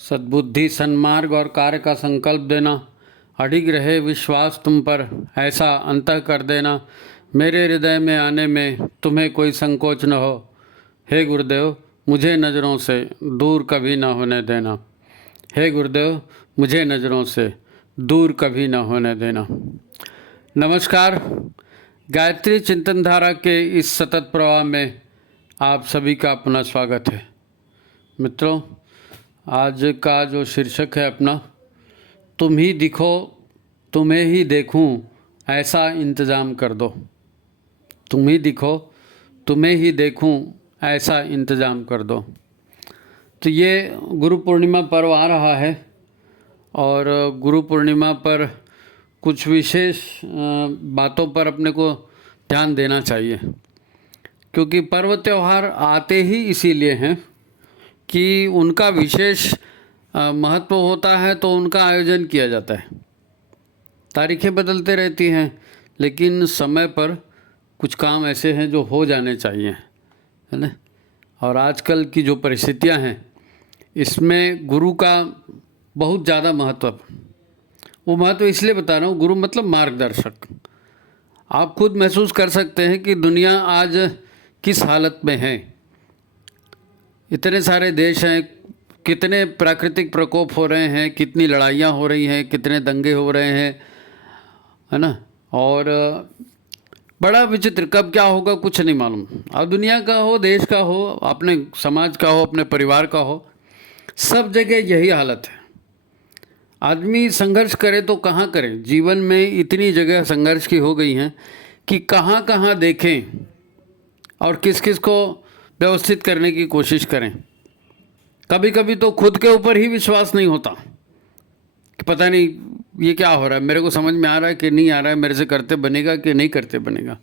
सद्बुद्धि, सन्मार्ग और कार्य का संकल्प देना, अडिग रहे विश्वास तुम पर, ऐसा अंतः कर देना, मेरे हृदय में आने में तुम्हें कोई संकोच न हो। हे गुरुदेव, मुझे नज़रों से दूर कभी न होने देना। हे गुरुदेव, मुझे नज़रों से दूर कभी न होने देना। नमस्कार। गायत्री चिंतन धारा के इस सतत प्रवाह में आप सभी का अपना स्वागत है। मित्रों, आज का जो शीर्षक है अपना, तुम ही दिखो तुम्हें ही देखूं, ऐसा इंतज़ाम कर दो। तुम ही दिखो तुम्हें ही देखूं, ऐसा इंतज़ाम कर दो। तो ये गुरु पूर्णिमा पर्व आ रहा है और गुरु पूर्णिमा पर कुछ विशेष बातों पर अपने को ध्यान देना चाहिए, क्योंकि पर्व त्यौहार आते ही इसीलिए हैं कि उनका विशेष महत्व होता है, तो उनका आयोजन किया जाता है। तारीखें बदलते रहती हैं, लेकिन समय पर कुछ काम ऐसे हैं जो हो जाने चाहिए, है ना। और आजकल की जो परिस्थितियां हैं, इसमें गुरु का बहुत ज़्यादा महत्व, वो महत्व इसलिए बता रहा हूँ, गुरु मतलब मार्गदर्शक। आप खुद महसूस कर सकते हैं कि दुनिया आज किस हालत में है। इतने सारे देश हैं, कितने प्राकृतिक प्रकोप हो रहे हैं, कितनी लड़ाइयाँ हो रही हैं, कितने दंगे हो रहे हैं, है ना। और बड़ा विचित्र, कब क्या होगा कुछ नहीं मालूम। अब दुनिया का हो, देश का हो, अपने समाज का हो, अपने परिवार का हो, सब जगह यही हालत है। आदमी संघर्ष करे तो कहाँ करे। जीवन में इतनी जगह संघर्ष की हो गई हैं कि कहाँ कहाँ देखें और किस किस को व्यवस्थित करने की कोशिश करें। कभी कभी तो खुद के ऊपर ही विश्वास नहीं होता कि पता नहीं ये क्या हो रहा है, मेरे को समझ में आ रहा है कि नहीं आ रहा है, मेरे से करते बनेगा कि नहीं करते बनेगा।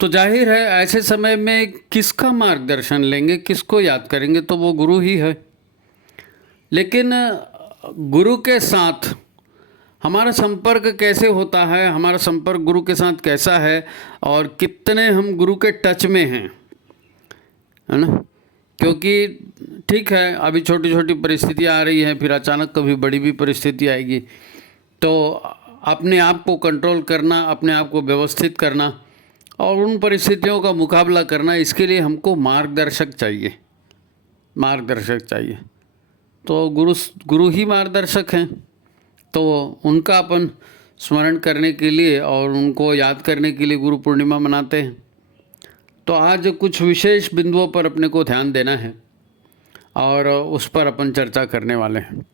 तो जाहिर है ऐसे समय में किसका मार्गदर्शन लेंगे, किसको याद करेंगे, तो वो गुरु ही है। लेकिन गुरु के साथ हमारा संपर्क कैसे होता है, हमारा संपर्क गुरु के साथ कैसा है और कितने हम गुरु के टच में हैं, है ना। क्योंकि ठीक है, अभी छोटी छोटी परिस्थितियाँ आ रही हैं, फिर अचानक कभी बड़ी भी परिस्थिति आएगी। तो अपने आप को कंट्रोल करना, अपने आप को व्यवस्थित करना और उन परिस्थितियों का मुकाबला करना, इसके लिए हमको मार्गदर्शक चाहिए, मार्गदर्शक चाहिए। तो गुरु ही मार्गदर्शक हैं। तो उनका अपन स्मरण करने के लिए और उनको याद करने के लिए गुरु पूर्णिमा मनाते हैं। तो आज कुछ विशेष बिंदुओं पर अपने को ध्यान देना है और उस पर अपन चर्चा करने वाले हैं।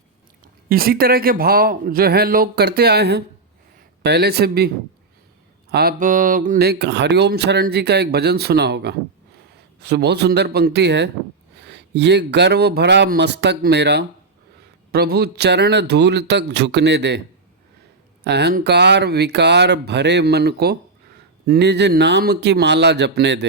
इसी तरह के भाव जो है लोग करते आए हैं पहले से भी। आपने हरिओम शरण जी का एक भजन सुना होगा, उसमें बहुत सुंदर पंक्ति है, ये गर्व भरा मस्तक मेरा प्रभु चरण धूल तक झुकने दे, अहंकार विकार भरे मन को निज नाम की माला जपने दे,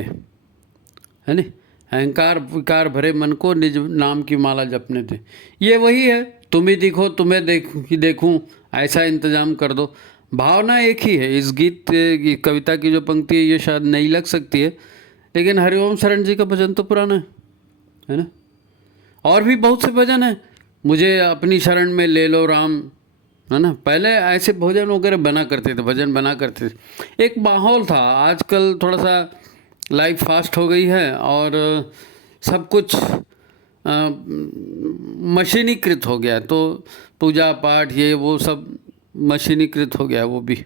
है ना। अहंकार विकार भरे मन को निज नाम की माला जपने दे, ये वही है। तुम ही दिखो तुम्हें देखूं, ऐसा इंतजाम कर दो। भावना एक ही है। इस गीत की कविता की जो पंक्ति है ये शायद नई लग सकती है, लेकिन हरिओम शरण जी का भजन तो पुराना है ना। और भी बहुत से भजन हैं, मुझे अपनी शरण में ले लो राम, है ना। पहले ऐसे भजन वगैरह बना करते थे, भजन बना करते थे, एक माहौल था। आजकल थोड़ा सा लाइफ फास्ट हो गई है और सब कुछ मशीनीकृत हो गया, तो पूजा पाठ ये वो सब मशीनीकृत हो गया वो भी।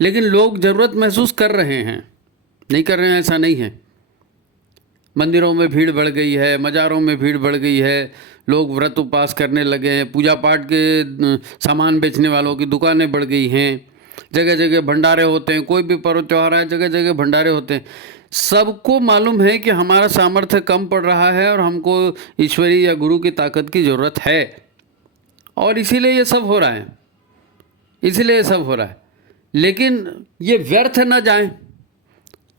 लेकिन लोग ज़रूरत महसूस कर रहे हैं, नहीं कर रहे हैं ऐसा नहीं है। मंदिरों में भीड़ बढ़ गई है, मज़ारों में भीड़ बढ़ गई है, लोग व्रत उपवास करने लगे हैं, पूजा पाठ के सामान बेचने वालों की दुकानें बढ़ गई हैं, जगह जगह भंडारे होते हैं, कोई भी पर्व त्यौहार है जगह जगह भंडारे होते हैं। सबको मालूम है कि हमारा सामर्थ्य कम पड़ रहा है और हमको ईश्वरी या गुरु की ताकत की ज़रूरत है, और इसीलिए ये सब हो रहा है, इसीलिए ये सब हो रहा है। लेकिन ये व्यर्थ न जाए,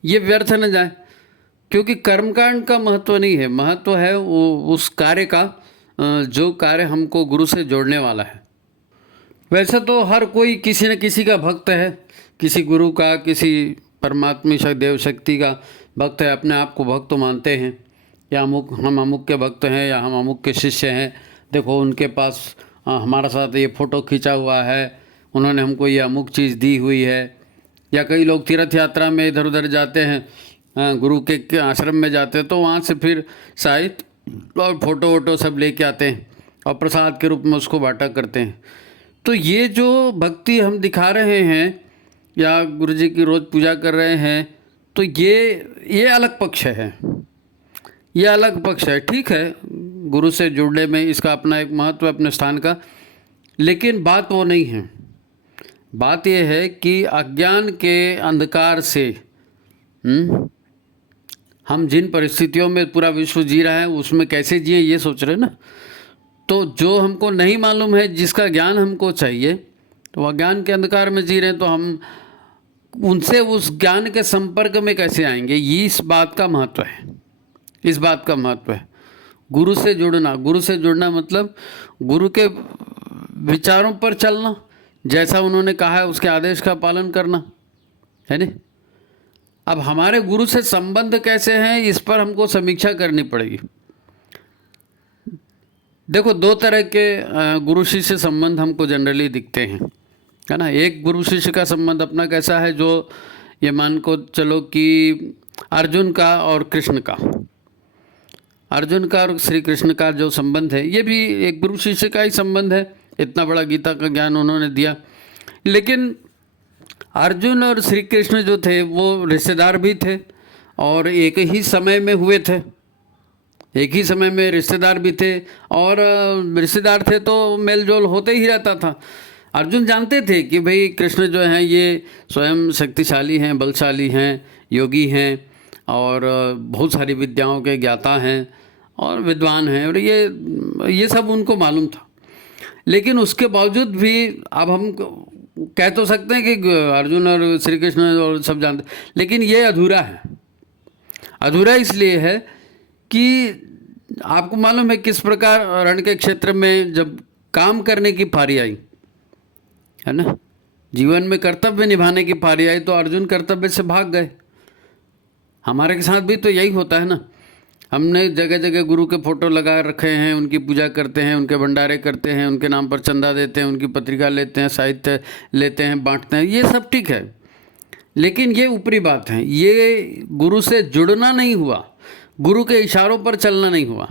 ये व्यर्थ न जाए, क्योंकि कर्मकांड का महत्व नहीं है, महत्व है वो उस कार्य का जो कार्य हमको गुरु से जोड़ने वाला है। वैसे तो हर कोई किसी न किसी का भक्त है, किसी गुरु का, किसी परमात्मी देव शक्ति का भक्त है, अपने आप को भक्त मानते हैं, या हम अमुक के भक्त हैं, या हम अमुक के शिष्य हैं, देखो उनके पास हमारा साथ ये फ़ोटो खींचा हुआ है, उन्होंने हमको ये अमुक चीज़ दी हुई है। या कई लोग तीर्थ यात्रा में इधर उधर जाते हैं, गुरु के आश्रम में जाते हैं, तो वहाँ से फिर साहित्य और फ़ोटो वोटो सब लेके आते हैं और प्रसाद के रूप में उसको बांटा करते हैं। तो ये जो भक्ति हम दिखा रहे हैं या गुरु जी की रोज़ पूजा कर रहे हैं, तो ये अलग पक्ष है, ये अलग पक्ष है। ठीक है, गुरु से जुड़ने में इसका अपना एक महत्व है अपने स्थान का, लेकिन बात वो नहीं है। बात ये है कि अज्ञान के अंधकार से हम जिन परिस्थितियों में पूरा विश्व जी रहा है उसमें कैसे जिए ये सोच रहे हैं ना। तो जो हमको नहीं मालूम है, जिसका ज्ञान हमको चाहिए, तो वह ज्ञान के अंधकार में जी रहे हैं, तो हम उनसे उस ज्ञान के संपर्क में कैसे आएंगे, ये इस बात का महत्व है, इस बात का महत्व है। गुरु से जुड़ना, गुरु से जुड़ना मतलब गुरु के विचारों पर चलना, जैसा उन्होंने कहा है उसके आदेश का पालन करना, है नहीं। अब हमारे गुरु से संबंध कैसे हैं, इस पर हमको समीक्षा करनी पड़ेगी। देखो, दो तरह के गुरु शिष्य संबंध हमको जनरली दिखते हैं, है ना। एक गुरु शिष्य का संबंध अपना कैसा है, जो ये मान को चलो कि अर्जुन का और कृष्ण का, अर्जुन का और श्री कृष्ण का जो संबंध है, ये भी एक गुरु शिष्य का ही संबंध है। इतना बड़ा गीता का ज्ञान उन्होंने दिया। लेकिन अर्जुन और श्री कृष्ण जो थे वो रिश्तेदार भी थे और एक ही समय में हुए थे, एक ही समय में रिश्तेदार भी थे, और रिश्तेदार थे तो मेल जोल होते ही रहता था। अर्जुन जानते थे कि भाई कृष्ण जो हैं ये स्वयं शक्तिशाली हैं, बलशाली हैं, योगी हैं और बहुत सारी विद्याओं के ज्ञाता हैं और विद्वान हैं, और ये सब उनको मालूम था। लेकिन उसके बावजूद भी अब हम कह तो सकते हैं कि अर्जुन और श्री कृष्ण और सब जानते, लेकिन ये अधूरा है। अधूरा इसलिए है कि आपको मालूम है किस प्रकार रण के क्षेत्र में जब काम करने की पारी आई, है ना, जीवन में कर्तव्य निभाने की पारी आई, तो अर्जुन कर्तव्य से भाग गए। हमारे के साथ भी तो यही होता है ना। हमने जगह जगह गुरु के फोटो लगा रखे हैं, उनकी पूजा करते हैं, उनके भंडारे करते हैं, उनके नाम पर चंदा देते हैं, उनकी पत्रिका लेते हैं, साहित्य लेते हैं, बांटते हैं, ये सब ठीक है। लेकिन ये ऊपरी बात है, ये गुरु से जुड़ना नहीं हुआ, गुरु के इशारों पर चलना नहीं हुआ।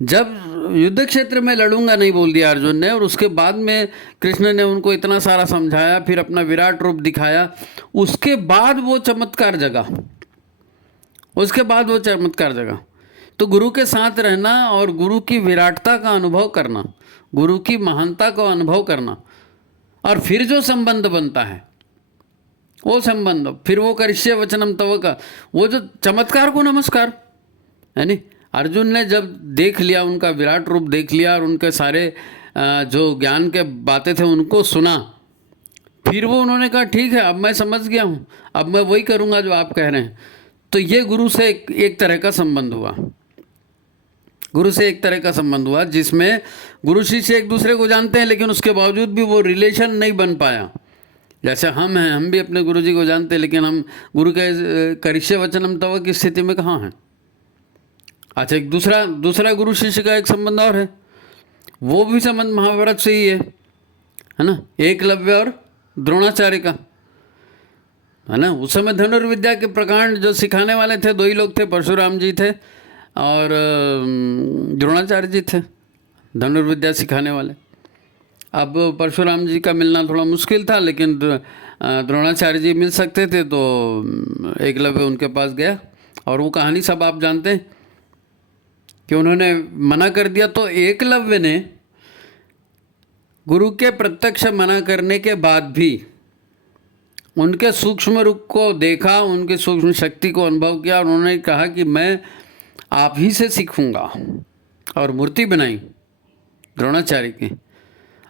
जब युद्ध क्षेत्र में लड़ूंगा नहीं बोल दिया अर्जुन ने, और उसके बाद में कृष्ण ने उनको इतना सारा समझाया, फिर अपना विराट रूप दिखाया, उसके बाद वो चमत्कार जगा, उसके बाद वो चमत्कार जगा। तो गुरु के साथ रहना और गुरु की विराटता का अनुभव करना, गुरु की महानता का अनुभव करना, और फिर जो संबंध बनता है वो संबंध, फिर वो करिष्ये वचनम तव का, वो जो चमत्कार को नमस्कार, है नहीं। अर्जुन ने जब देख लिया, उनका विराट रूप देख लिया और उनके सारे जो ज्ञान के बातें थे उनको सुना, फिर वो उन्होंने कहा ठीक है, अब मैं समझ गया हूँ, अब मैं वही करूँगा जो आप कह रहे हैं। तो ये गुरु से एक तरह का संबंध हुआ, गुरु से एक तरह का संबंध हुआ जिसमें गुरु शिष्य एक दूसरे को जानते हैं, लेकिन उसके बावजूद भी वो रिलेशन नहीं बन पाया। जैसे हम हैं, हम भी अपने गुरु जी को जानते हैं, लेकिन हम गुरु के करिष्ये वचनम तव की स्थिति में कहाँ हैं। अच्छा, एक दूसरा गुरु शिष्य का एक संबंध और है, वो भी संबंध महाभारत से ही है ना, एकलव्य और द्रोणाचार्य का, है ना। उस समय धनुर्विद्या के प्रकांड जो सिखाने वाले थे दो ही लोग थे, परशुराम जी थे और द्रोणाचार्य जी थे धनुर्विद्या सिखाने वाले। अब परशुराम जी का मिलना थोड़ा मुश्किल था, लेकिन द्रोणाचार्य जी मिल सकते थे, तो एकलव्य उनके पास गया, और वो कहानी सब आप जानते हैं कि उन्होंने मना कर दिया। तो एकलव्य ने गुरु के प्रत्यक्ष मना करने के बाद भी उनके सूक्ष्म रूप को देखा, उनके सूक्ष्म शक्ति को अनुभव किया, और उन्होंने कहा कि मैं आप ही से सीखूंगा, और मूर्ति बनाई द्रोणाचार्य की,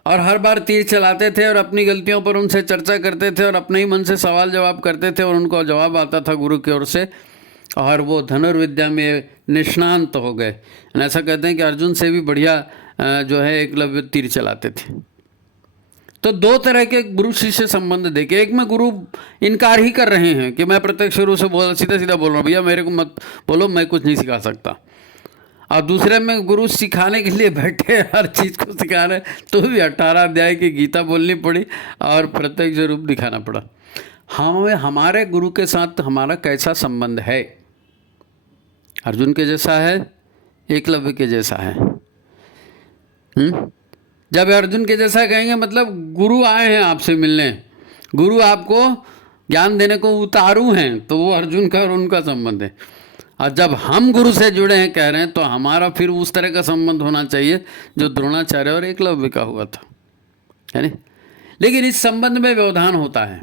और हर बार तीर चलाते थे और अपनी गलतियों पर उनसे चर्चा करते थे और अपने ही मन से सवाल जवाब करते थे, और उनको जवाब आता था गुरु की ओर से, और वो धनुर्विद्या में निष्णांत हो गए। ऐसा कहते हैं कि अर्जुन से भी बढ़िया जो है एकलव्य तीर चलाते थे। तो दो तरह के गुरु शिष्य संबंध देखे। एक में गुरु इनकार ही कर रहे हैं कि मैं प्रत्यक्ष रूप से सीधा सीधा बोल रहा हूँ, भैया मेरे को मत बोलो, मैं कुछ नहीं सिखा सकता। और दूसरे में गुरु सिखाने के लिए बैठे, हर चीज़ को सिखा रहे, तो भी 18 अध्याय की गीता बोलनी पड़ी और प्रत्यक्ष रूप दिखाना पड़ा। हमें हमारे गुरु के साथ हमारा कैसा संबंध है? अर्जुन के जैसा है, एकलव्य के जैसा है? जब अर्जुन के जैसा कहेंगे मतलब गुरु आए हैं आपसे मिलने, गुरु आपको ज्ञान देने को उतारू हैं, तो वो अर्जुन का और उनका संबंध है। और जब हम गुरु से जुड़े हैं कह रहे हैं, तो हमारा फिर उस तरह का संबंध होना चाहिए जो द्रोणाचार्य और एकलव्य का हुआ था, है नहीं? लेकिन इस संबंध में व्यवधान होता है,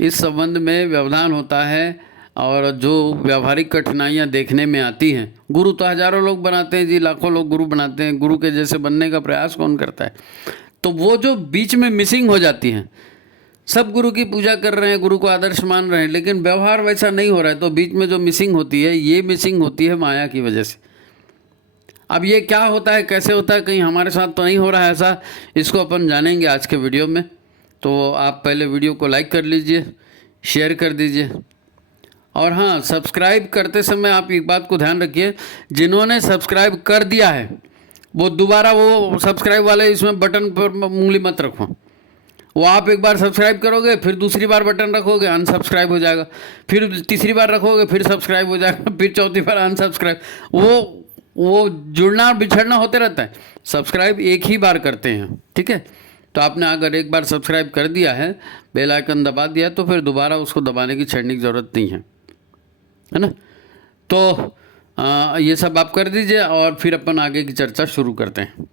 इस संबंध में व्यवधान होता है। और जो व्यावहारिक कठिनाइयाँ देखने में आती हैं, गुरु तो हजारों लोग बनाते हैं जी, लाखों लोग गुरु बनाते हैं, गुरु के जैसे बनने का प्रयास कौन करता है? तो वो जो बीच में मिसिंग हो जाती हैं, सब गुरु की पूजा कर रहे हैं, गुरु को आदर्श मान रहे हैं, लेकिन व्यवहार वैसा नहीं हो रहा है, तो बीच में जो मिसिंग होती है, ये मिसिंग होती है माया की वजह से। अब ये क्या होता है, कैसे होता है, कहीं हमारे साथ तो नहीं हो रहा है ऐसा, इसको अपन जानेंगे आज के वीडियो में। तो आप पहले वीडियो को लाइक कर लीजिए, शेयर कर दीजिए, और हाँ, सब्सक्राइब करते समय आप एक बात को ध्यान रखिए, जिन्होंने सब्सक्राइब कर दिया है वो दोबारा वो सब्सक्राइब वाले इसमें बटन पर उंगली मत रखो। वो आप एक बार सब्सक्राइब करोगे, फिर दूसरी बार बटन रखोगे, अनसब्सक्राइब हो जाएगा, फिर तीसरी बार रखोगे, फिर सब्सक्राइब हो जाएगा, फिर चौथी बार अनसब्सक्राइब। वो जुड़ना और बिछड़ना होते रहता है। सब्सक्राइब एक ही बार करते हैं, ठीक है? तो आपने अगर एक बार सब्सक्राइब कर दिया है, बेल आइकन दबा दिया, तो फिर दोबारा उसको दबाने की छेड़ने की ज़रूरत नहीं है ना? तो ये सब आप कर दीजिए और फिर अपन आगे की चर्चा शुरू करते हैं।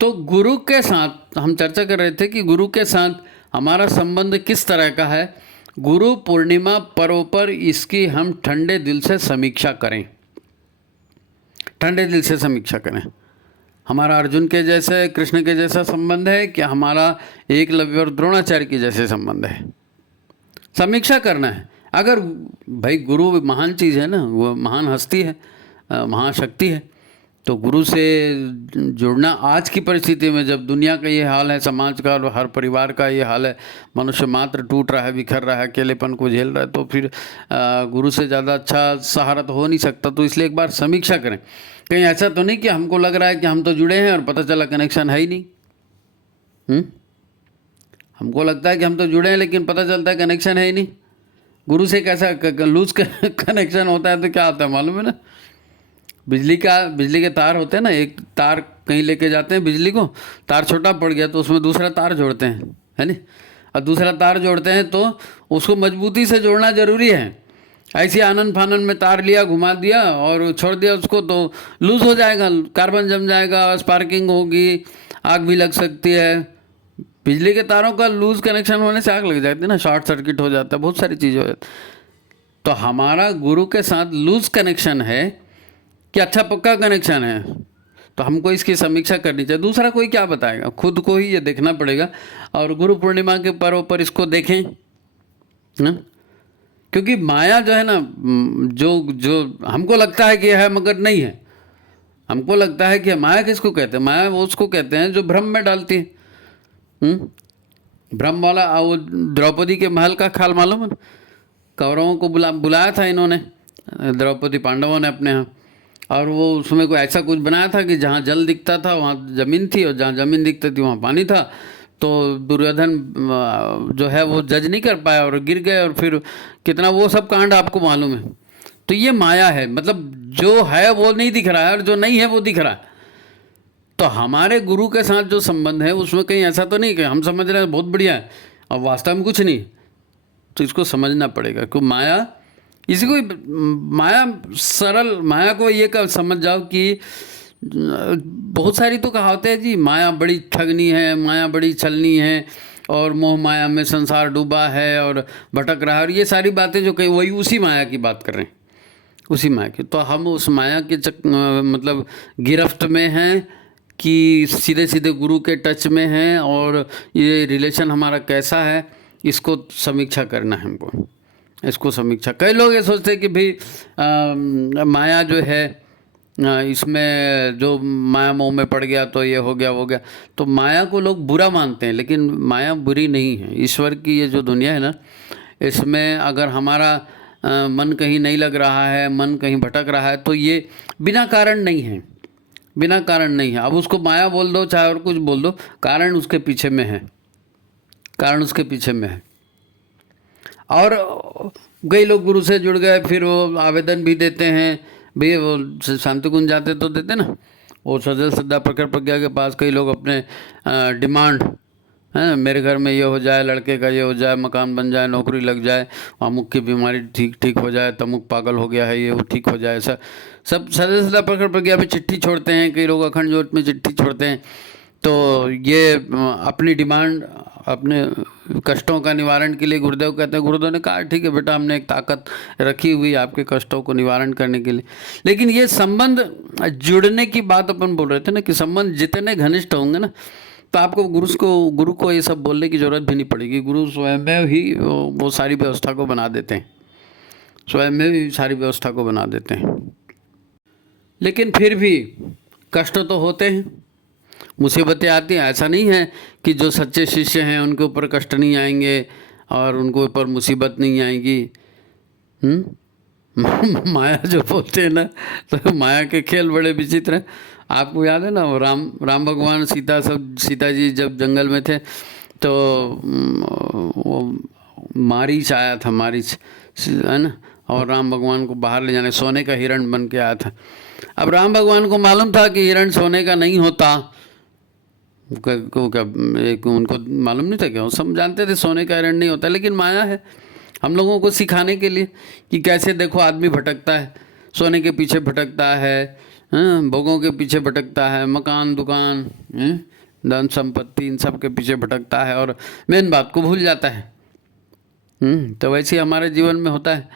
तो गुरु के साथ हम चर्चा कर रहे थे कि गुरु के साथ हमारा संबंध किस तरह का है। गुरु पूर्णिमा पर्व पर इसकी हम ठंडे दिल से समीक्षा करें, ठंडे दिल से समीक्षा करें। हमारा अर्जुन के जैसे, कृष्ण के जैसा संबंध है कि हमारा एकलव्य और द्रोणाचार्य के जैसे संबंध है? समीक्षा करना है। अगर भाई गुरु महान चीज़ है ना, वो महान हस्ती है, महाशक्ति है, तो गुरु से जुड़ना आज की परिस्थिति में, जब दुनिया का ये हाल है, समाज का और हर परिवार का ये हाल है, मनुष्य मात्र टूट रहा है, बिखर रहा है, अकेलेपन को झेल रहा है, तो फिर गुरु से ज़्यादा अच्छा सहारा तो हो नहीं सकता। तो इसलिए एक बार समीक्षा करें। कहीं ऐसा तो नहीं कि हमको लग रहा है कि हम तो जुड़े हैं और पता चला कनेक्शन है ही नहीं। हमको लगता है कि हम तो जुड़े हैं, लेकिन पता चलता है कनेक्शन है ही नहीं। गुरु से कैसा लूज कनेक्शन होता है तो क्या होता है मालूम है ना? बिजली के तार होते हैं ना, एक तार कहीं लेके जाते हैं बिजली को, तार छोटा पड़ गया तो उसमें दूसरा तार जोड़ते हैं, है नहीं? और दूसरा तार जोड़ते हैं तो उसको मजबूती से जोड़ना ज़रूरी है। ऐसे आनन फानन में तार लिया, घुमा दिया और छोड़ दिया उसको, तो लूज़ हो जाएगा, कार्बन जम जाएगा, स्पार्किंग होगी, आग भी लग सकती है। बिजली के तारों का लूज कनेक्शन होने से आग लग जाती है ना, शॉर्ट सर्किट हो जाता है, बहुत सारी चीज़ें हो जाती। तो हमारा गुरु के साथ लूज कनेक्शन है कि अच्छा पक्का कनेक्शन है, तो हमको इसकी समीक्षा करनी चाहिए। दूसरा कोई क्या बताएगा, खुद को ही ये देखना पड़ेगा। और गुरु पूर्णिमा के पर्व पर इसको देखें ना, क्योंकि माया जो है ना, जो हमको लगता है कि है मगर नहीं है। हमको लगता है कि माया किसको कहते हैं? माया वो उसको कहते हैं जो भ्रम में डालती है। भ्रम वाला। वो द्रौपदी के महल का ख्याल मालूम है? कौरवों को बुलाया था इन्होंने, द्रौपदी पांडवों ने अपने यहाँ, और वो उसमें कोई ऐसा कुछ बनाया था कि जहाँ जल दिखता था वहाँ ज़मीन थी, और जहाँ ज़मीन दिखती थी वहाँ पानी था। तो दुर्योधन जो है वो जज नहीं कर पाया और गिर गए, और फिर कितना वो सब कांड आपको मालूम है। तो ये माया है, मतलब जो है वो नहीं दिख रहा है और जो नहीं है वो दिख रहा है। तो हमारे गुरु के साथ जो संबंध है उसमें कहीं ऐसा तो नहीं कि हम समझ रहे हैं बहुत बढ़िया है और वास्तव में कुछ नहीं। तो इसको समझना पड़ेगा कि माया, इसी को माया, सरल माया को ये का समझ जाओ कि बहुत सारी तो कहावतें हैं जी, माया बड़ी ठगनी है, माया बड़ी छलनी है, और मोह माया में संसार डूबा है और भटक रहा है, और ये सारी बातें जो कहीं वही उसी माया की बात कर रहे हैं, उसी माया की। तो हम उस माया के मतलब गिरफ्त में हैं कि सीधे सीधे गुरु के टच में हैं, और ये रिलेशन हमारा कैसा है इसको समीक्षा करना है हमको, इसको समीक्षा। कई लोग ये सोचते हैं कि भाई माया जो है इसमें जो माया मोह में पड़ गया तो ये हो गया वो गया। तो माया को लोग बुरा मानते हैं, लेकिन माया बुरी नहीं है। ईश्वर की ये जो दुनिया है ना, इसमें अगर हमारा मन कहीं नहीं लग रहा है, मन कहीं भटक रहा है, तो ये बिना कारण नहीं है, बिना कारण नहीं है। अब उसको माया बोल दो चाहे और कुछ बोल दो, कारण उसके पीछे में है, कारण उसके पीछे में है। और कई लोग गुरु से जुड़ गए, फिर वो आवेदन भी देते हैं भी, वो शांति कुंज जाते तो देते ना, वो सजल श्रद्धा प्रखर प्रज्ञा के पास कई लोग अपने डिमांड है, मेरे घर में ये हो जाए, लड़के का ये हो जाए, मकान बन जाए, नौकरी लग जाए, अमुक की बीमारी ठीक हो जाए, तमुक पागल हो गया है, ये वो ठीक हो जाए, ऐसा सब सजल श्रद्धा प्रखर प्रज्ञा में चिट्ठी छोड़ते हैं। कई लोग अखंड ज्योत में चिट्ठी छोड़ते हैं। तो ये अपनी डिमांड, अपने कष्टों का निवारण के लिए गुरुदेव कहते हैं। गुरुदेव ने कहा ठीक है बेटा, हमने एक ताकत रखी हुई आपके कष्टों को निवारण करने के लिए। लेकिन ये संबंध जुड़ने की बात अपन बोल रहे थे ना, कि संबंध जितने घनिष्ठ होंगे ना, तो आपको गुरु को ये सब बोलने की ज़रूरत भी नहीं पड़ेगी। गुरु स्वयं में ही वो सारी व्यवस्था को बना देते हैं, स्वयं में भी सारी व्यवस्था को बना देते हैं। लेकिन फिर भी कष्ट तो होते हैं, मुसीबतें आती हैं। ऐसा नहीं है कि जो सच्चे शिष्य हैं उनके ऊपर कष्ट नहीं आएंगे और उनके ऊपर मुसीबत नहीं आएगी। माया जो बोलते हैं ना, तो माया के खेल बड़े विचित्र हैं। आपको याद है ना, वो राम भगवान सीता जी जब जंगल में थे, तो वो मारीच आया था, मारीच है ना, और राम भगवान को बाहर ले जाने सोने का हिरण बन के आया था। अब राम भगवान को मालूम था कि हिरण सोने का नहीं होता, उनको मालूम नहीं था, क्या वो सब जानते थे सोने का हिरण नहीं होता। लेकिन माया है हम लोगों को सिखाने के लिए कि कैसे देखो आदमी भटकता है, सोने के पीछे भटकता है, भोगों के पीछे भटकता है, मकान दुकान धन संपत्ति इन सब के पीछे भटकता है और मेन बात को भूल जाता है। तो वैसे ही हमारे जीवन में होता है।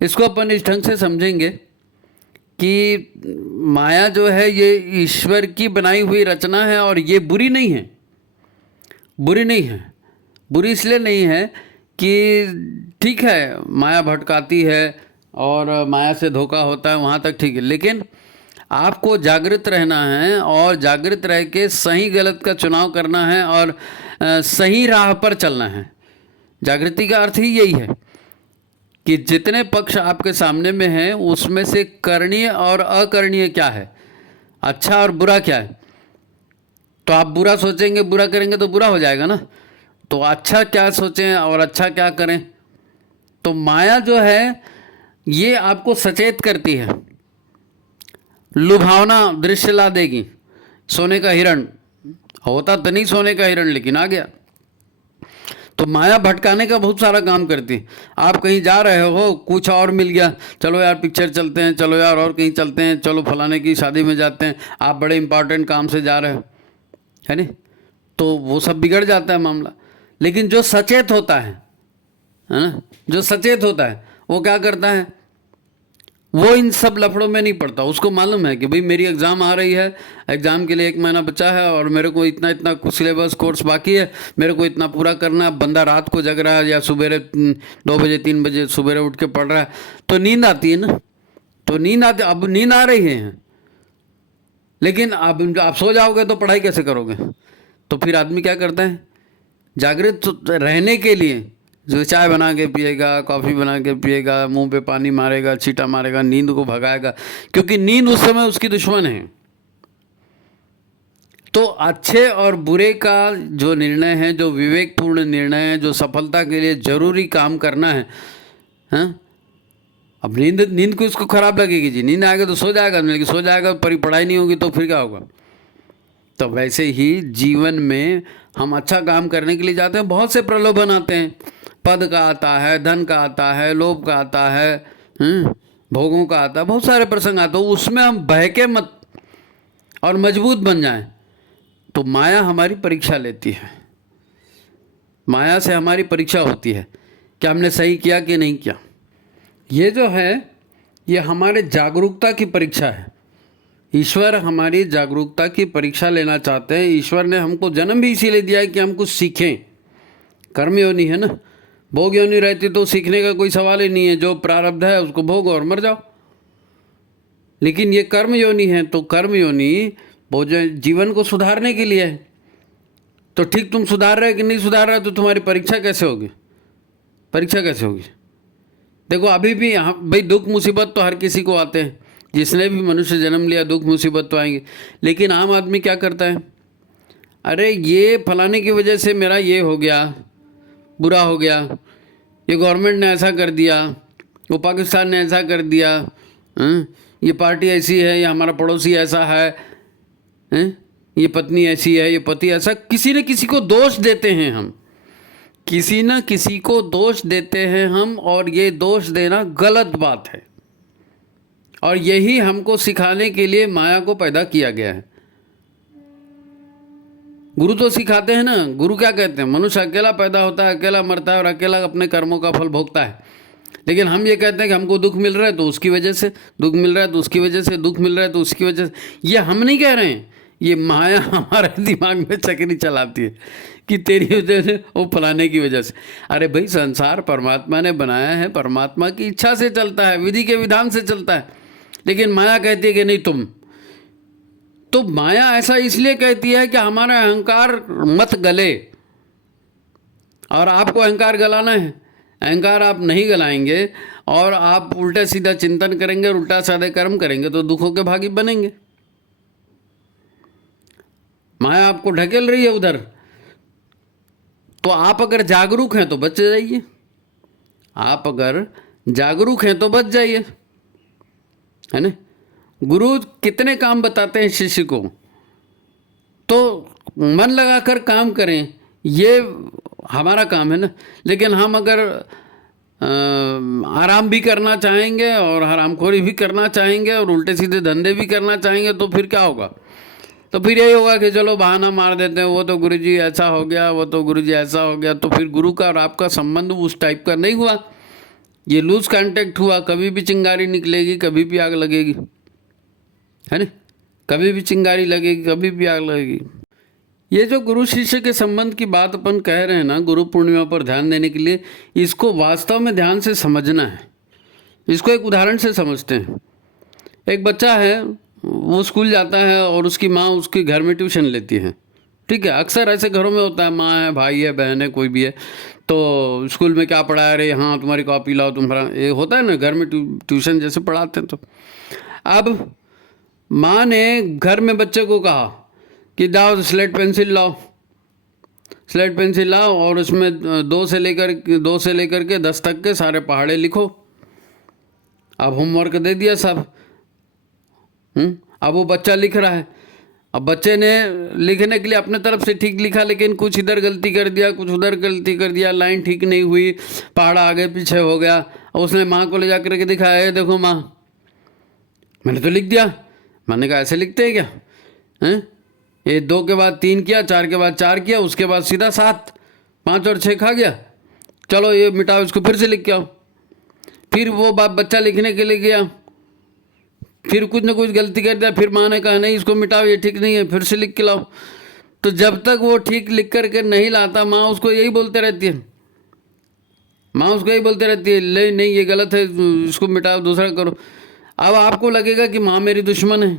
इसको अपन इस ढंग से समझेंगे कि माया जो है ये ईश्वर की बनाई हुई रचना है और ये बुरी नहीं है, बुरी नहीं है। बुरी इसलिए नहीं है कि ठीक है माया भटकाती है और माया से धोखा होता है, वहाँ तक ठीक है, लेकिन आपको जागृत रहना है और जागृत रह के सही गलत का चुनाव करना है और सही राह पर चलना है। जागृति का अर्थ ही यही है कि जितने पक्ष आपके सामने में हैं उसमें से करणीय और अकरणीय क्या है, अच्छा और बुरा क्या है। तो आप बुरा सोचेंगे, बुरा करेंगे तो बुरा हो जाएगा ना, तो अच्छा क्या सोचें और अच्छा क्या करें। तो माया जो है ये आपको सचेत करती है, लुभावना दृश्य ला देगी। सोने का हिरण होता तो नहीं सोने का हिरण, लेकिन आ गया। तो माया भटकाने का बहुत सारा काम करती है। आप कहीं जा रहे हो, कुछ और मिल गया, चलो यार पिक्चर चलते हैं, चलो यार और कहीं चलते हैं, चलो फलाने की शादी में जाते हैं। आप बड़े इंपॉर्टेंट काम से जा रहे हो, है नहीं, तो वो सब बिगड़ जाता है मामला। लेकिन जो सचेत होता है ना, जो सचेत होता है वो क्या करता है, वो इन सब लफड़ों में नहीं पड़ता। उसको मालूम है कि भाई मेरी एग्ज़ाम आ रही है, एग्ज़ाम के लिए 1 महीना बचा है और मेरे को इतना इतना कुछ सिलेबस कोर्स बाकी है, मेरे को इतना पूरा करना है। बंदा रात को जग रहा है या सुबह 2 बजे 3 बजे सुबह उठ के पढ़ रहा है, तो नींद आती है ना, तो नींद आती, अब नींद आ रही है, लेकिन अब आप सो जाओगे तो पढ़ाई कैसे करोगे। तो फिर आदमी क्या करता है, जागृत रहने के लिए जो चाय बना के पिएगा, कॉफ़ी बना के पिएगा, मुंह पे पानी मारेगा, छींटा मारेगा, नींद को भगाएगा, क्योंकि नींद उस समय उसकी दुश्मन है। तो अच्छे और बुरे का जो निर्णय है, जो विवेकपूर्ण निर्णय है, जो सफलता के लिए जरूरी काम करना है, हाँ? अब नींद को इसको खराब लगेगी जी, नींद आएगा तो सो जाएगा, लेकिन सो जाएगा पढ़ाई नहीं होगी तो फिर क्या होगा। तो वैसे ही जीवन में हम अच्छा काम करने के लिए जाते हैं, बहुत से प्रलोभन आते हैं, पद का आता है, धन का आता है, लोभ का आता है, भोगों का आता है, बहुत सारे प्रसंग आते हैं। उसमें हम बहके मत और मजबूत बन जाएं। तो माया हमारी परीक्षा लेती है, माया से हमारी परीक्षा होती है कि हमने सही किया कि नहीं किया। ये जो है ये हमारे जागरूकता की परीक्षा है। ईश्वर हमारी जागरूकता की परीक्षा लेना चाहते हैं। ईश्वर ने हमको जन्म भी इसीलिए दिया है कि हम कुछ सीखें। कर्म योनि है ना, भोग योनि रहती तो सीखने का कोई सवाल ही नहीं है, जो प्रारब्ध है उसको भोगो और मर जाओ। लेकिन ये कर्म योनि है, तो कर्म योनि वो जो जीवन को सुधारने के लिए है। तो ठीक तुम सुधार रहे कि नहीं सुधार रहे, तो तुम्हारी परीक्षा कैसे होगी, परीक्षा कैसे होगी। देखो अभी भी यहाँ भाई दुख मुसीबत तो हर किसी को आते हैं, जिसने भी मनुष्य जन्म लिया दुख मुसीबत तो आएंगे, लेकिन आम आदमी क्या करता है, अरे ये फलाने की वजह से मेरा ये हो गया, बुरा हो गया, ये गवर्नमेंट ने ऐसा कर दिया, वो पाकिस्तान ने ऐसा कर दिया, ये पार्टी ऐसी है, ये हमारा पड़ोसी ऐसा है, ये पत्नी ऐसी है, ये पति ऐसा, किसी न किसी को दोष देते हैं हम, किसी न किसी को दोष देते हैं हम, और ये दोष देना गलत बात है। और यही हमको सिखाने के लिए माया को पैदा किया गया है। गुरु तो सिखाते हैं ना, गुरु क्या कहते हैं, मनुष्य अकेला पैदा होता है, अकेला मरता है और अकेला अपने कर्मों का फल भोगता है। लेकिन हम ये कहते हैं कि हमको दुख मिल रहा है तो उसकी वजह से दुख मिल रहा है, तो उसकी वजह से दुख मिल रहा है, तो उसकी वजह से। ये हम नहीं कह रहे हैं, ये माया हमारे दिमाग में चक्री चलाती है कि तेरी वजह से, वो फलाने की वजह से। अरे भाई संसार परमात्मा ने बनाया है, परमात्मा की इच्छा से चलता है, विधि के विधान से चलता है, लेकिन माया कहती है कि नहीं तुम। तो माया ऐसा इसलिए कहती है कि हमारा अहंकार मत गले, और आपको अहंकार गलाना है। अहंकार आप नहीं गलाएंगे और आप उल्टा सीधा चिंतन करेंगे और उल्टा सीधे कर्म करेंगे तो दुखों के भागी बनेंगे। माया आपको ढकेल रही है उधर, तो आप अगर जागरूक हैं तो बच जाइए, आप अगर जागरूक हैं तो बच जाइए, है ना। गुरु कितने काम बताते हैं शिष्य को, तो मन लगाकर काम करें, ये हमारा काम है ना। लेकिन हम अगर आराम भी करना चाहेंगे और हरामखोरी भी करना चाहेंगे और उल्टे सीधे धंधे भी करना चाहेंगे तो फिर क्या होगा, तो फिर यही होगा कि चलो बहाना मार देते हैं, वो तो गुरुजी ऐसा हो गया, वो तो गुरुजी ऐसा हो गया। तो फिर गुरु का और आपका संबंध उस टाइप का नहीं हुआ, ये लूज कांटेक्ट हुआ। कभी भी चिंगारी निकलेगी, कभी भी आग लगेगी, है ना, कभी भी चिंगारी लगेगी, कभी भी आग लगेगी। ये जो गुरु शिष्य के संबंध की बात अपन कह रहे हैं ना, गुरु पूर्णिमा पर ध्यान देने के लिए, इसको वास्तव में ध्यान से समझना है। इसको एक उदाहरण से समझते हैं। एक बच्चा है, वो स्कूल जाता है और उसकी माँ उसके घर में ट्यूशन लेती है, ठीक है। अक्सर ऐसे घरों में होता है, माँ है, भाई है, बहन है, कोई भी है, तो स्कूल में क्या पढ़ा रहे, हाँ तुम्हारी कॉपी लाओ, तुम्हारा ये होता है ना, घर में ट्यूशन जैसे पढ़ाते हैं। तो अब माँ ने घर में बच्चे को कहा कि जाओ स्लेट पेंसिल लाओ, स्लेट पेंसिल लाओ और उसमें 2 से लेकर के 10 तक के सारे पहाड़े लिखो। अब होमवर्क दे दिया सब। अब वो बच्चा लिख रहा है। अब बच्चे ने लिखने के लिए अपने तरफ से ठीक लिखा, लेकिन कुछ इधर गलती कर दिया, कुछ उधर गलती कर दिया, लाइन ठीक नहीं हुई, पहाड़ा आगे पीछे हो गया। उसने माँ को ले जा कर के दिखाया, ये देखो माँ, मैंने तो लिख दिया। मैंने कहा ऐसे लिखते हैं क्या, हैं? ये 2 के बाद 3 किया, 4 के बाद 4 किया, उसके बाद सीधा 7, 5 और 6 खा गया। चलो ये मिटाओ, इसको फिर से लिख के आओ। फिर वो बच्चा लिखने के लिए गया, फिर कुछ ना कुछ गलती कर दिया, फिर माँ ने कहा नहीं इसको मिटाओ, ये ठीक नहीं है, फिर से लिख के लाओ। तो जब तक वो ठीक लिख करके नहीं लाता, माँ उसको यही बोलते रहती है, माँ उसको यही बोलते रहती है, ले नहीं ये गलत है, इसको मिटाओ, दूसरा करो। अब आपको लगेगा कि माँ मेरी दुश्मन है।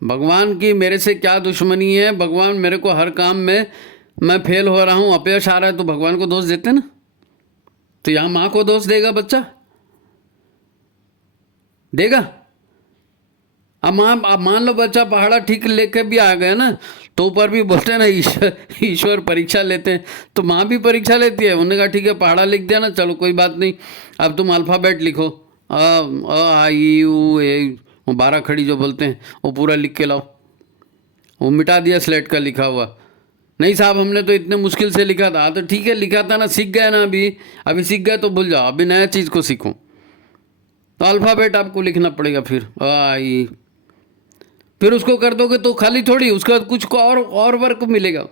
भगवान की मेरे से क्या दुश्मनी है, भगवान मेरे को हर काम में मैं फेल हो रहा हूँ, अपयश आ रहा है, तो भगवान को दोष देते ना। तो यहाँ माँ को दोष देगा बच्चा, देगा। अब मान लो बच्चा पहाड़ा ठीक लेके भी आ गया ना, तो ऊपर भी बोलते हैं ना ईश्वर परीक्षा लेते हैं, तो माँ भी परीक्षा लेती है। उन्होंने कहा ठीक है पहाड़ा लिख दिया ना, चलो कोई बात नहीं, अब तुम अल्फ़ाबेट लिखो, आ ई ऊ ए, वो 12 खड़ी जो बोलते हैं वो पूरा लिख के लाओ। वो मिटा दिया स्लेट का लिखा हुआ। नहीं साहब हमने तो इतने मुश्किल से लिखा था। तो ठीक है लिखा था ना, सीख गए ना, अभी सीख गए तो भूल जाओ, अभी नया चीज़ को सीखो। तो अल्फ़ाबेट आपको लिखना पड़ेगा, फिर आई, फिर उसको कर दोगे तो खाली थोड़ी, उसके बाद कुछ को और वर्क मिलेगा।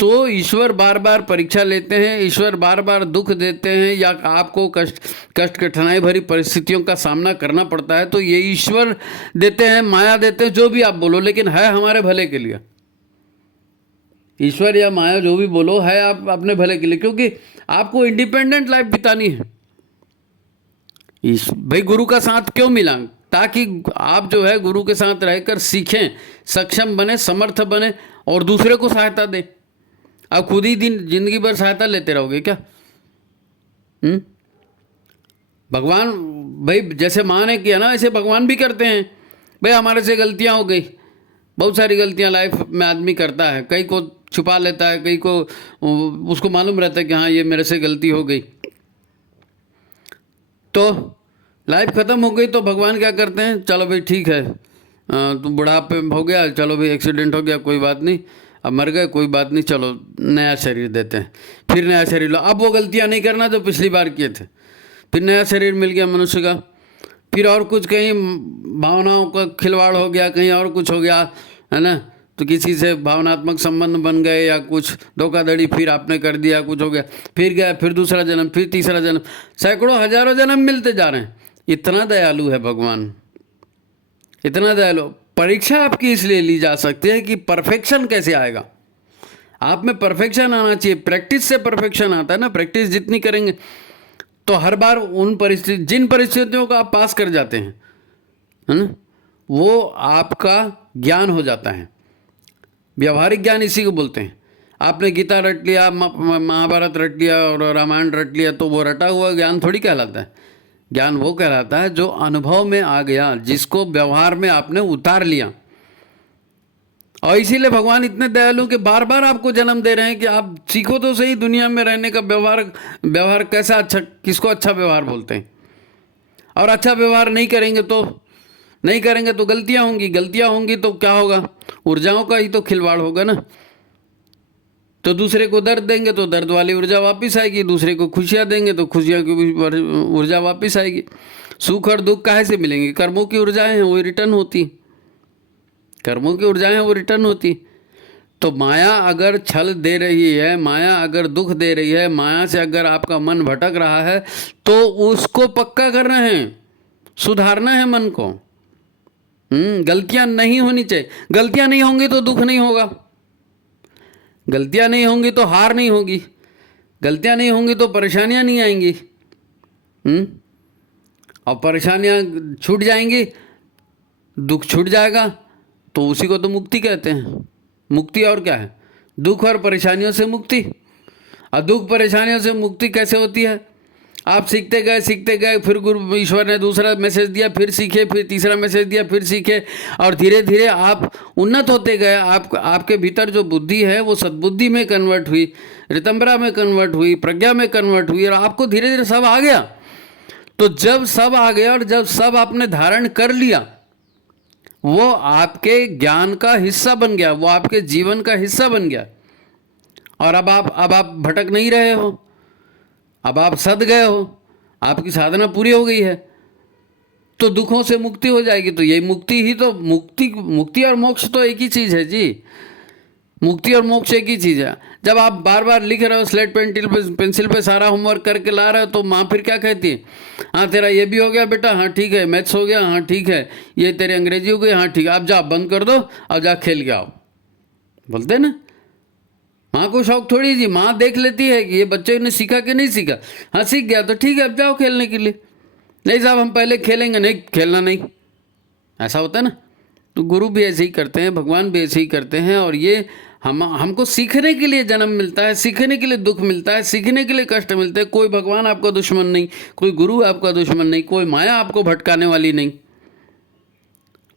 तो ईश्वर बार बार परीक्षा लेते हैं, ईश्वर बार बार दुख देते हैं, या आपको कष्ट कठिनाई भरी परिस्थितियों का सामना करना पड़ता है, तो ये ईश्वर देते हैं, माया देते हैं, जो भी आप बोलो, लेकिन है हमारे भले के लिए। ईश्वर या माया जो भी बोलो है आप अपने भले के लिए, क्योंकि आपको इंडिपेंडेंट लाइफ बितानी है। भाई गुरु का साथ क्यों मिला, ताकि आप जो है गुरु के साथ रहकर सीखें, सक्षम बने, समर्थ बने और दूसरे को सहायता दें। आप खुद ही जिंदगी भर सहायता लेते रहोगे क्या? हम्म? भगवान, भाई जैसे माँ ने किया ना वैसे भगवान भी करते हैं। भाई हमारे से गलतियाँ हो गई, बहुत सारी गलतियाँ लाइफ में आदमी करता है, कई को छुपा लेता है, कई को उसको मालूम रहता है कि हाँ ये मेरे से गलती हो गई। तो लाइफ ख़त्म हो गई तो भगवान क्या करते हैं, चलो भाई ठीक है, तुम बुढ़ापे में हो गया, चलो भाई एक्सीडेंट हो गया, कोई बात नहीं, अब मर गए कोई बात नहीं, चलो नया शरीर देते हैं, फिर नया शरीर लो, अब वो गलतियाँ नहीं करना जो पिछली बार किए थे। फिर नया शरीर मिल गया मनुष्य का, फिर और कुछ कहीं भावनाओं का खिलवाड़ हो गया, कहीं और कुछ हो गया, है ना, तो किसी से भावनात्मक संबंध बन गए या कुछ धोखाधड़ी फिर आपने कर दिया, कुछ हो गया, फिर गया, फिर दूसरा जन्म, फिर तीसरा जन्म, सैकड़ों हजारों जन्म मिलते जा रहे हैं। इतना दयालु है भगवान, इतना दयालु। परीक्षा आपकी इसलिए ली जा सकती है कि परफेक्शन कैसे आएगा, आप में परफेक्शन आना चाहिए। प्रैक्टिस से परफेक्शन आता है ना, प्रैक्टिस जितनी करेंगे तो हर बार जिन परिस्थितियों को आप पास कर जाते हैं, है ना, वो आपका ज्ञान हो जाता है। व्यवहारिक ज्ञान इसी को बोलते हैं। आपने गीता रट लिया, महाभारत रट लिया और रामायण रट लिया तो वो रटा हुआ ज्ञान थोड़ी कहलाता है। ज्ञान वो कहलाता है जो अनुभव में आ गया, जिसको व्यवहार में आपने उतार लिया। और इसीलिए भगवान इतने दयालु कि बार बार आपको जन्म दे रहे हैं कि आप सीखो तो सही दुनिया में रहने का व्यवहार कैसा अच्छा, किसको अच्छा व्यवहार बोलते हैं। और अच्छा व्यवहार नहीं करेंगे तो गलतियां होंगी तो क्या होगा, ऊर्जाओं का ही तो खिलवाड़ होगा ना। तो दूसरे को दर्द देंगे तो दर्द वाली ऊर्जा वापस आएगी, दूसरे को खुशियाँ देंगे तो खुशियाँ की ऊर्जा वापस आएगी। सुख और दुख काहे से मिलेंगे, कर्मों की ऊर्जाएं हैं, वो रिटर्न होती, कर्मों की ऊर्जाएं हैं वो रिटर्न होती। तो माया अगर छल दे रही है, माया अगर दुख दे रही है, माया से अगर आपका मन भटक रहा है तो उसको पक्का करना है, सुधारना है मन को। गलतियां नहीं होनी चाहिए। गलतियां नहीं होंगी तो दुख नहीं होगा, गलतियां नहीं होंगी तो हार नहीं होगी, गलतियां नहीं होंगी तो परेशानियां नहीं आएंगी। और परेशानियां छूट जाएंगी, दुख छूट जाएगा, तो उसी को तो मुक्ति कहते हैं। मुक्ति और क्या है, दुख और परेशानियों से मुक्ति। और दुख परेशानियों से मुक्ति कैसे होती है, आप सीखते गए, फिर गुरु ईश्वर ने दूसरा मैसेज दिया, फिर सीखे, फिर तीसरा मैसेज दिया, फिर सीखे, और धीरे धीरे आप उन्नत होते गए। आपके भीतर जो बुद्धि है वो सद्बुद्धि में कन्वर्ट हुई, ऋतंबरा में कन्वर्ट हुई, प्रज्ञा में कन्वर्ट हुई, और आपको धीरे धीरे सब आ गया। तो जब सब आ गया और जब सब आपने धारण कर लिया, वो आपके ज्ञान का हिस्सा बन गया, वो आपके जीवन का हिस्सा बन गया। और अब आप भटक नहीं रहे हो, अब आप सद गए हो, आपकी साधना पूरी हो गई है, तो दुखों से मुक्ति हो जाएगी। तो यही मुक्ति ही तो, मुक्ति और मोक्ष तो एक ही चीज़ है जी। मुक्ति और मोक्ष एक ही चीज़ है। जब आप बार बार लिख रहे हो, स्लेट पेंसिल पे सारा होमवर्क करके ला रहे हो, तो माँ फिर क्या कहती है, हाँ तेरा ये भी हो गया बेटा, हाँ ठीक है, मैथ्स हो गया, हाँ ठीक है, ये तेरे अंग्रेजी हो गई, हाँ ठीक है, अब जा बंद कर दो, अब जा खेल के आओ, बोलते हैं ना। माँ को शौक थोड़ी जी, माँ देख लेती है कि ये बच्चे ने सीखा कि नहीं सीखा, हाँ सीख गया तो ठीक है, अब जाओ खेलने के लिए। नहीं साहब हम पहले खेलेंगे, नहीं खेलना नहीं, ऐसा होता है ना। तो गुरु भी ऐसे ही करते हैं, भगवान भी ऐसे ही करते हैं। और ये हमको सीखने के लिए जन्म मिलता है, सीखने के लिए दुख मिलता है, सीखने के लिए कष्ट मिलते हैं। कोई भगवान आपका दुश्मन नहीं, कोई गुरु आपका दुश्मन नहीं, कोई माया आपको भटकाने वाली नहीं।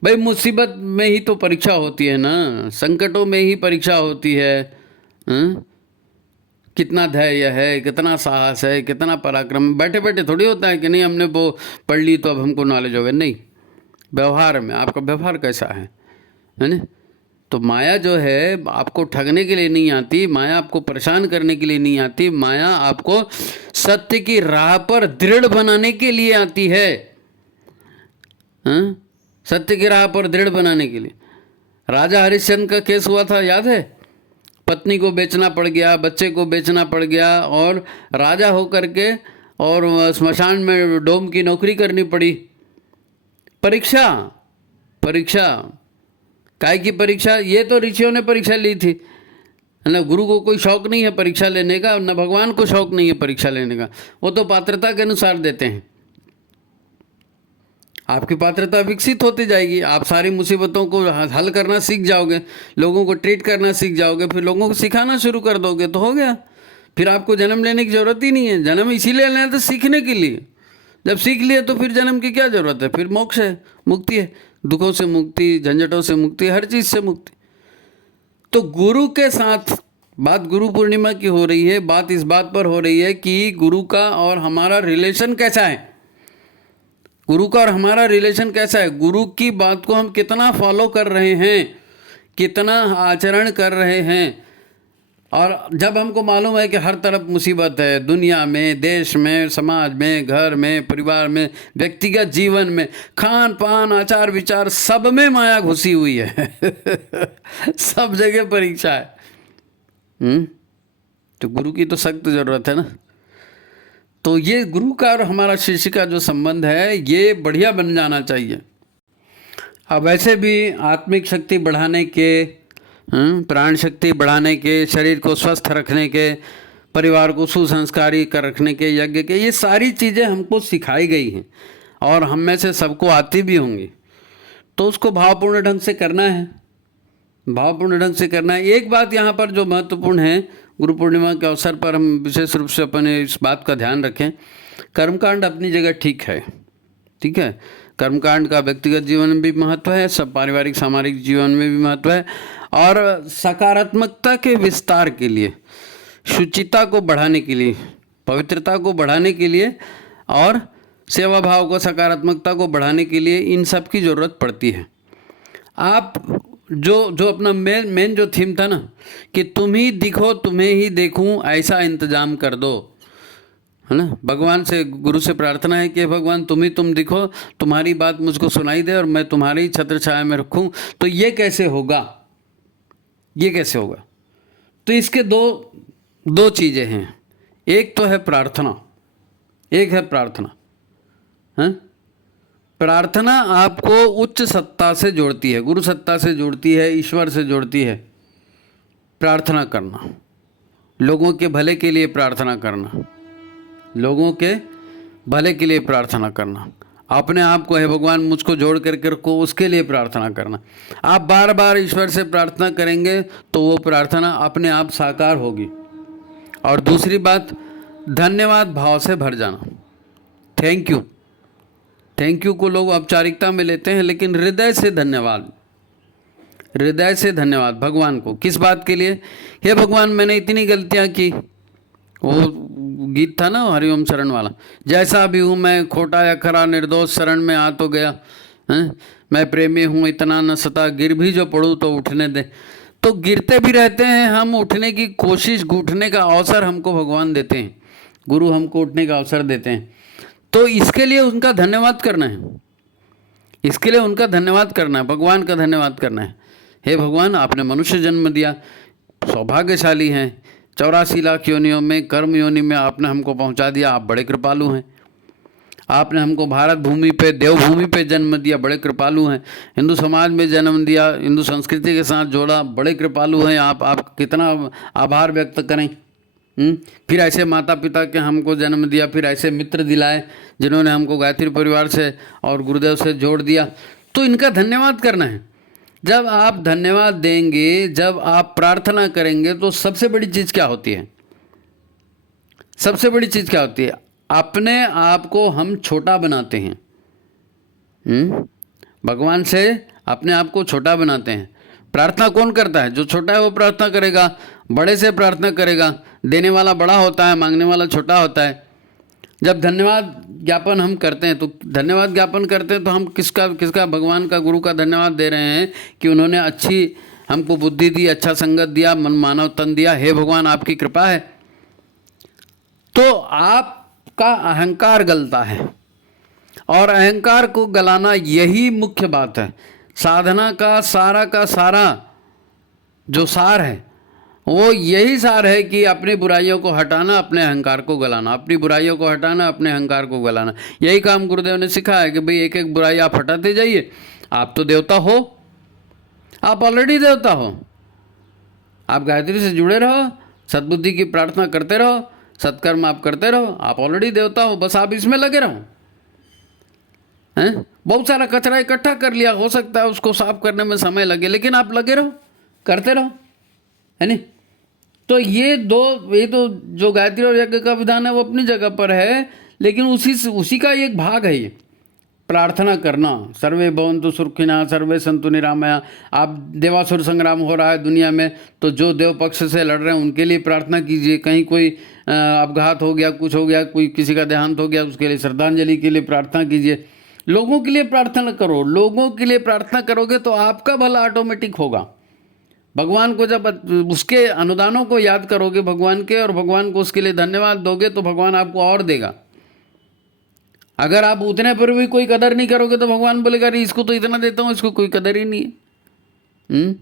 भाई मुसीबत में ही तो परीक्षा होती है ना, संकटों में ही परीक्षा होती है। कितना धैर्य है, कितना साहस है, कितना पराक्रम। बैठे बैठे थोड़ी होता है कि नहीं हमने वो पढ़ ली तो अब हमको नॉलेज हो गया, नहीं। व्यवहार में आपका व्यवहार कैसा है ना। तो माया जो है आपको ठगने के लिए नहीं आती, माया आपको परेशान करने के लिए नहीं आती, माया आपको सत्य की राह पर दृढ़ बनाने के लिए आती है। सत्य की राह पर दृढ़ बनाने के लिए। राजा हरिश्चंद्र का केस हुआ था, याद है? पत्नी को बेचना पड़ गया, बच्चे को बेचना पड़ गया, और राजा होकर के और स्मशान में डोम की नौकरी करनी पड़ी। परीक्षा, परीक्षा काय की परीक्षा? ये तो ऋषियों ने परीक्षा ली थी, है ना। गुरु को कोई शौक नहीं है परीक्षा लेने का, न भगवान को शौक नहीं है परीक्षा लेने का, वो तो पात्रता के अनुसार देते हैं। आपकी पात्रता विकसित होती जाएगी, आप सारी मुसीबतों को हल करना सीख जाओगे, लोगों को ट्रीट करना सीख जाओगे, फिर लोगों को सिखाना शुरू कर दोगे तो हो गया। फिर आपको जन्म लेने की ज़रूरत ही नहीं है। जन्म इसीलिए लेना था सीखने के लिए। जब सीख लिए तो फिर जन्म की क्या ज़रूरत है? फिर मोक्ष है, मुक्ति है, दुखों से मुक्ति, झंझटों से मुक्ति, हर चीज़ से मुक्ति। तो गुरु के साथ बात गुरु पूर्णिमा की हो रही है, बात इस बात पर हो रही है कि गुरु का और हमारा रिलेशन कैसा है, गुरु का और हमारा रिलेशन कैसा है, गुरु की बात को हम कितना फॉलो कर रहे हैं, कितना आचरण कर रहे हैं। और जब हमको मालूम है कि हर तरफ मुसीबत है, दुनिया में, देश में, समाज में, घर में, परिवार में, व्यक्तिगत जीवन में, खान पान, आचार विचार, सब में माया घुसी हुई है सब जगह परीक्षा है। तो गुरु की तो सख्त ज़रूरत है ना। तो ये गुरु का और हमारा शिष्य का जो संबंध है ये बढ़िया बन जाना चाहिए। अब वैसे भी आत्मिक शक्ति बढ़ाने के, प्राण शक्ति बढ़ाने के, शरीर को स्वस्थ रखने के, परिवार को सुसंस्कारी कर रखने के, यज्ञ के, ये सारी चीज़ें हमको सिखाई गई हैं और हम में से सबको आती भी होंगी। तो उसको भावपूर्ण ढंग से करना है, भावपूर्ण ढंग से करना है। एक बात यहाँ पर जो महत्वपूर्ण है, गुरु पूर्णिमा के अवसर पर हम विशेष रूप से अपने इस बात का ध्यान रखें, कर्मकांड अपनी जगह ठीक है, ठीक है। कर्मकांड का व्यक्तिगत जीवन में भी महत्व है, सब पारिवारिक सामाजिक जीवन में भी महत्व है। और सकारात्मकता के विस्तार के लिए, शुचिता को बढ़ाने के लिए, पवित्रता को बढ़ाने के लिए और सेवा भाव को, सकारात्मकता को बढ़ाने के लिए इन सब की ज़रूरत पड़ती है। आप जो अपना मेन जो थीम था ना कि तुम ही दिखो तुम्हें ही देखूं, ऐसा इंतजाम कर दो, है ना। भगवान से, गुरु से प्रार्थना है कि भगवान तुम दिखो, तुम्हारी बात मुझको सुनाई दे और मैं तुम्हारी छत्र छाया में रखूं। तो ये कैसे होगा, ये कैसे होगा? तो इसके दो चीज़ें हैं। एक तो है प्रार्थना, एक है प्रार्थना, है। प्रार्थना आपको उच्च सत्ता से जोड़ती है, गुरु सत्ता से जोड़ती है, ईश्वर से जोड़ती है। प्रार्थना करना, लोगों के भले के लिए प्रार्थना करना, लोगों के भले के लिए प्रार्थना करना, अपने आप को है भगवान मुझको जोड़ करके रखो, उसके लिए प्रार्थना करना। आप बार बार ईश्वर से प्रार्थना करेंगे तो वो प्रार्थना अपने आप साकार होगी। और दूसरी बात, धन्यवाद भाव से भर जाना। थैंक यू को लोग औपचारिकता में लेते हैं, लेकिन हृदय से धन्यवाद, हृदय से धन्यवाद भगवान को। किस बात के लिए? हे भगवान मैंने इतनी गलतियां की, वो गीत था ना हरिओम शरण वाला, जैसा भी हूँ मैं खोटा या खरा निर्दोष शरण में आ तो गया, हैं मैं प्रेमी हूँ इतना न सता, गिर भी जो पड़ूँ तो उठने दे। तो गिरते भी रहते हैं हम, उठने की कोशिश, उठने का अवसर हमको भगवान देते हैं, गुरु हमको उठने का अवसर देते हैं। तो इसके लिए उनका धन्यवाद करना है, इसके लिए उनका धन्यवाद करना है, भगवान का धन्यवाद करना है। हे भगवान आपने मनुष्य जन्म दिया, सौभाग्यशाली हैं, 84 लाख योनियों में, कर्म योनि में आपने हमको पहुंचा दिया, आप बड़े कृपालु हैं। आपने हमको भारत भूमि पे, देवभूमि पे जन्म दिया, बड़े कृपालु हैं। हिंदू समाज में जन्म दिया, हिंदू संस्कृति के साथ जोड़ा, बड़े कृपालु हैं आप कितना आभार व्यक्त करें। फिर ऐसे माता पिता के हमको जन्म दिया, फिर ऐसे मित्र दिलाए जिन्होंने हमको गायत्री परिवार से और गुरुदेव से जोड़ दिया। तो इनका धन्यवाद करना है। जब आप धन्यवाद देंगे, जब आप प्रार्थना करेंगे, तो सबसे बड़ी चीज़ क्या होती है? सबसे बड़ी चीज़ क्या होती है? अपने आप को हम छोटा बनाते हैं। भगवान से अपने आप को छोटा बनाते हैं। प्रार्थना कौन करता है? जो छोटा है वो प्रार्थना करेगा, बड़े से प्रार्थना करेगा। देने वाला बड़ा होता है, मांगने वाला छोटा होता है। जब धन्यवाद ज्ञापन हम करते हैं, तो धन्यवाद ज्ञापन करते हैं तो हम किसका भगवान का, गुरु का धन्यवाद दे रहे हैं कि उन्होंने अच्छी हमको बुद्धि दी, अच्छा संगत दिया, मन मानव तन दिया। हे भगवान आपकी कृपा है। तो आपका अहंकार गलता है, और अहंकार को गलाना यही मुख्य बात है। साधना का सारा जो सार है वो यही सार है कि अपनी बुराइयों को हटाना, अपने अहंकार को गलाना, अपनी बुराइयों को हटाना, अपने अहंकार को गलाना। यही काम गुरुदेव ने सिखाया कि भाई एक एक बुराई आप हटाते जाइए। आप तो देवता हो, आप ऑलरेडी देवता हो। आप गायत्री से जुड़े रहो, सद्बुद्धि की प्रार्थना करते रहो, सत्कर्म आप करते रहो, आप ऑलरेडी देवता हो। बस आप इसमें लगे रहो। हैं बहुत सारा कचरा इकट्ठा कर लिया, हो सकता है उसको साफ करने में समय लगे, लेकिन आप लगे रहो, करते रहो, है नहीं? तो ये तो जो गायत्री और यज्ञ का विधान है वो अपनी जगह पर है, लेकिन उसी का एक भाग है ये प्रार्थना करना। सर्वे भवन्तु सुखिनः सर्वे सन्तु निरामया। आप देवासुर संग्राम हो रहा है दुनिया में, तो जो देव पक्ष से लड़ रहे हैं उनके लिए प्रार्थना कीजिए। कहीं कोई अपघात हो गया, कुछ हो गया, कोई किसी का देहांत हो गया, उसके लिए श्रद्धांजलि के लिए प्रार्थना कीजिए। लोगों के लिए प्रार्थना करो। लोगों के लिए प्रार्थना करोगे तो आपका भला ऑटोमेटिक होगा। भगवान को जब उसके अनुदानों को याद करोगे भगवान के, और भगवान को उसके लिए धन्यवाद दोगे, तो भगवान आपको और देगा। अगर आप उतने पर भी कोई कदर नहीं करोगे तो भगवान बोलेगा अरे इसको तो इतना देता हूँ, इसको कोई कदर ही नहीं है।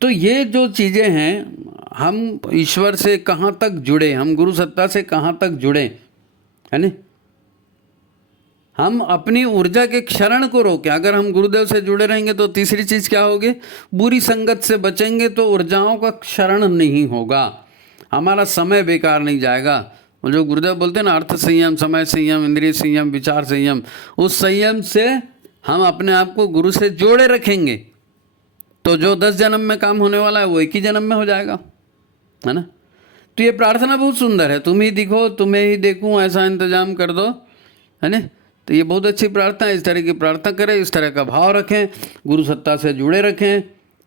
तो ये जो चीज़ें हैं, हम ईश्वर से कहाँ तक जुड़े, हम गुरु सत्ता से कहाँ तक जुड़े, है ना। हम अपनी ऊर्जा के क्षरण को रोकें। अगर हम गुरुदेव से जुड़े रहेंगे तो तीसरी चीज़ क्या होगी, बुरी संगत से बचेंगे तो ऊर्जाओं का क्षरण नहीं होगा, हमारा समय बेकार नहीं जाएगा। जो गुरुदेव बोलते हैं ना, अर्थ संयम, समय संयम, इंद्रिय संयम, विचार संयम, उस संयम से हम अपने आप को गुरु से जोड़े रखेंगे तो जो 10 जन्म में काम होने वाला है वो एक ही जन्म में हो जाएगा, है ना। तो ये प्रार्थना बहुत सुंदर है, तुम ही दिखो तुम्हें ही देखूं ऐसा इंतजाम कर दो, है ना। तो ये बहुत अच्छी प्रार्थना है। इस तरह की प्रार्थना करें, इस तरह का भाव रखें, गुरु सत्ता से जुड़े रखें,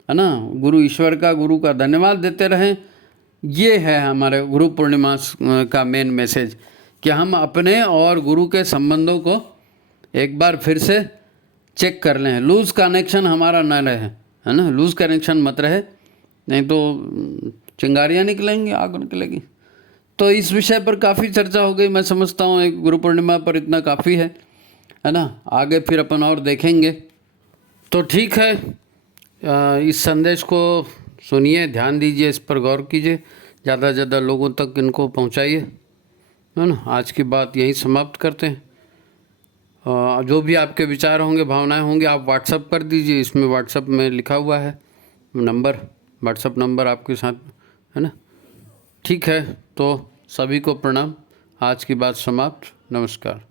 है ना। गुरु ईश्वर का, गुरु का धन्यवाद देते रहें। ये है हमारे गुरु पूर्णिमा का मेन मैसेज, कि हम अपने और गुरु के संबंधों को एक बार फिर से चेक कर लें। लूज़ कनेक्शन हमारा न रहे, है ना। लूज़ कनेक्शन मत रहे, नहीं तो चिंगारियाँ निकलेंगी, आग निकलेगी। तो इस विषय पर काफ़ी चर्चा हो गई, मैं समझता हूँ एक गुरु पूर्णिमा पर इतना काफ़ी है ना। आगे फिर अपन और देखेंगे। तो ठीक है, इस संदेश को सुनिए, ध्यान दीजिए, इस पर गौर कीजिए, ज़्यादा से ज़्यादा लोगों तक इनको पहुँचाइए, है ना। आज की बात यही समाप्त करते हैं। जो भी आपके विचार होंगे, भावनाएं होंगी, आप व्हाट्सअप कर दीजिए। इसमें व्हाट्सअप में लिखा हुआ है नंबर, व्हाट्सअप नंबर आपके साथ, है ना। ठीक है, तो सभी को प्रणाम। आज की बात समाप्त। नमस्कार।